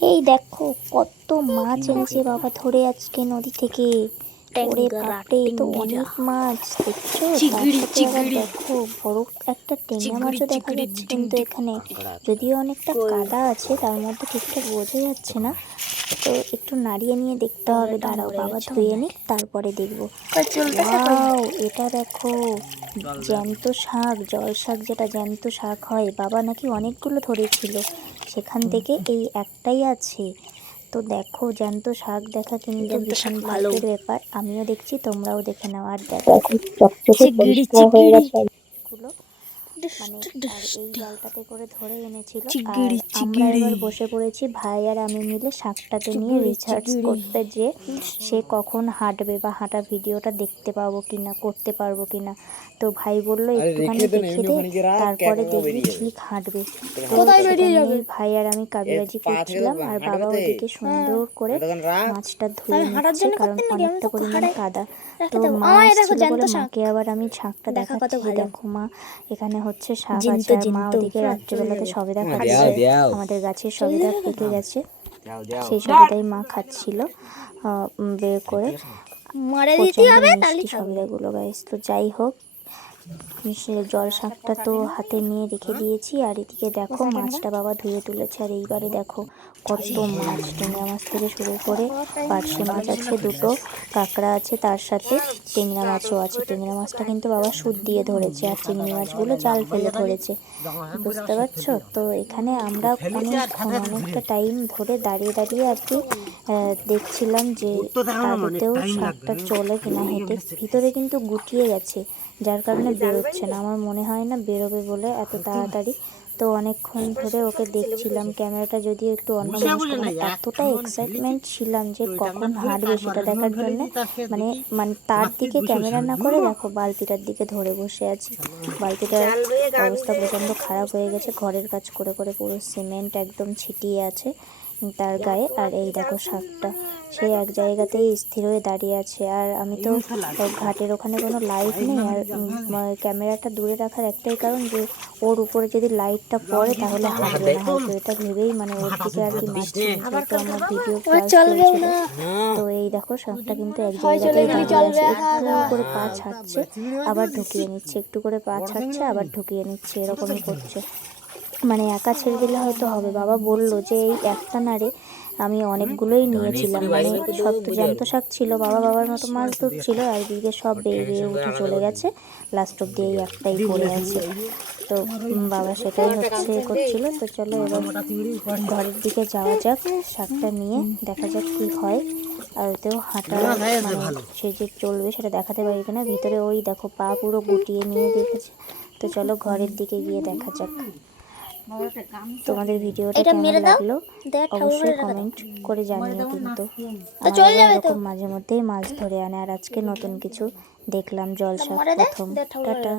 এই দেখো কত মাছ এনেছে বাবা ধরে আজকে নদী থেকে। ওরে বাপরে তো অনেক মাছ দেখছ? দেখো বড় একটা টেঙ্গা মাছও দেখা যাচ্ছে কিন্তু এখানে। যদিও অনেকটা কাদা আছে তার মধ্যে ঠিকঠাক বোঝা যাচ্ছে না। তো একটু নাড়িয়ে নিয়ে দেখতে হবে। দাঁড়াও বাবা ধুয়ে নিক তারপরে দেখব। এটা দেখো জ্যান্ত শাক জল শাক যেটা জ্যান্ত শাক হয়। বাবা নাকি অনেকগুলো ধরেছিল। সেখান থেকে এই একটাই আছে। তো দেখো জ্যান্ত শাক দেখা কিন্তু ভীষণ ভালো। ব্যাপার আমিও দেখছি তোমরাও দেখে নাও। আর দেখো মানে আর এই জালটাতে করে ধরে এনেছিল। আর আমরা এবার বসে পড়েছি ভাই আর আমি মিলে শাকটাকে নিয়ে রিসার্চ করতে যে সে কখন হাঁটবে বা হাঁটা ভিডিওটা দেখতে পাবো কিনা করতে পারব কিনা। তো ভাই বলল একটুখানি দেখে দে তারপরে দেখবি ঠিক হাঁটবে? ভাই আর আমি কাবিরাজি করছিলাম আর বাবা ওদিকে সুন্দর করে মাছটা ধুয়ে আমি নিচ্ছে কারণ অনেকটা তো পরিমাণে কাদা। তো। মা মাকে আবার আমি শাকটা দেখা কত দেখাচ্ছি। দেখো মা এখানে হচ্ছে শাক জিন্ত, আছে আর মা ওদিকে রাত্রিবেলাতে সবেদা খাচ্ছে আমাদের গাছের সবেদা পেকে গেছে। সেই সবেদাই মা খাচ্ছিল আহ, বের করে। মারে দিতে হবে তাহলে সবেদাগুলো গাইস তো যাই হোক জল শাকটা তো হাতে নিয়ে রেখে দিয়েছি আর এদিকে দেখো মাছটা বাবা ধুয়ে তুলেছে আর এইবারে দেখো কত মাছ। টেংরা মাছ থেকে শুরু করে পার্শে মাছ আছে দুটো কাঁকড়া আছে তার সাথে টেংরা মাছও আছে। টেংরা মাছটা কিন্তু বাবা সুদ দিয়ে ধরেছে আর চিংড়ি মাছগুলো জাল ফেলে ধরেছে। বুঝতে পারছ? তো এখানে আমরা অনেকটা টাইম ধরে দাঁড়িয়ে দাঁড়িয়ে আর কি দেখছিলাম যে তাদেরতেও শাকটা চলে কিনা হেঁটে। ভিতরে কিন্তু গুটিয়ে গেছে যার কারণে বেরোচ্ছে না আমার মনে হয় না বেরোবে বলে এত তাড়াতাড়ি। তো অনেকক্ষণ ধরে ওকে দেখছিলাম। ক্যামেরাটা যদি একটু অন্য মানে এতটা এক্সাইটমেন্ট ছিলাম যে কখন হাঁটবে সেটা দেখার জন্য। মানে মানে তার দিকে ক্যামেরা না করে দেখো বালতিটার দিকে ধরে বসে আছি। বালতিটার অবস্থা প্রচণ্ড খারাপ হয়ে গেছে। ঘরের কাজ করে করে পুরো সিমেন্ট একদম ছিটিয়ে আছে। তার গায়ে। আর এই দেখো শাকটা সে এক জায়গাতেই স্থির হয়ে দাঁড়িয়ে আছে। আর আমি তো ঘাটের ওখানে কোনো লাইট নেই। আর ক্যামেরাটা দূরে রাখার একটাই কারণ যে ওর উপরে যদি লাইটটা পড়ে তাহলে হাঁটবে না। হয়তো এটা ভেবেই মানে ওর দিকে আর কি মারছি। যেহেতু আমার ভিডিও তো এই দেখো শাকটা কিন্তু এক জায়গাতেই দাঁড়িয়ে আছে। একটু করে পা ছাড়ছে। আবার ঢুকিয়ে নিচ্ছে। একটু করে পা ছাড়ছে আবার ঢুকিয়ে নিচ্ছে। এরকমই করছে। মানে একা ছেড়ে দিলে হয়তো হবে। বাবা বলল যে, এই একটা নাড়ে, আমি অনেকগুলোই নিয়েছিলাম। মানে সব তো জ্যান্ত শাক ছিল। বাবা বাবার মতো মাছ ধরছিল আর দিকে সব বেয়ে বেয়ে উঠে চলে গেছে। লাস্ট অব্দি এই একটাই পড়ে আছে। তো বাবা সেটাই হচ্ছে করছিল। তো চলো এবার ঘরের দিকে যাওয়া যাক, শাকটা নিয়ে দেখা যাক কি হয়। আর ওতেও হাঁটা মানে সে যে চলবে সেটা দেখাতে পারি কিনা। ভিতরে ওই দেখো পা পুরো গুটিয়ে নিয়ে দেখেছে তো চলো ঘরের দিকে গিয়ে দেখা যাক। তোমাদের ভিডিওটা কেমন লাগল? অবশ্যই। কমেন্ট করে জানিও কিন্তু। তো চলে আমরা যাবে তো। এরকম মাঝে মধ্যেই মাছ ধরে আনে। আর আজকে নতুন কিছু দেখলাম জল শাক মারে দে প্রথম। টাটা।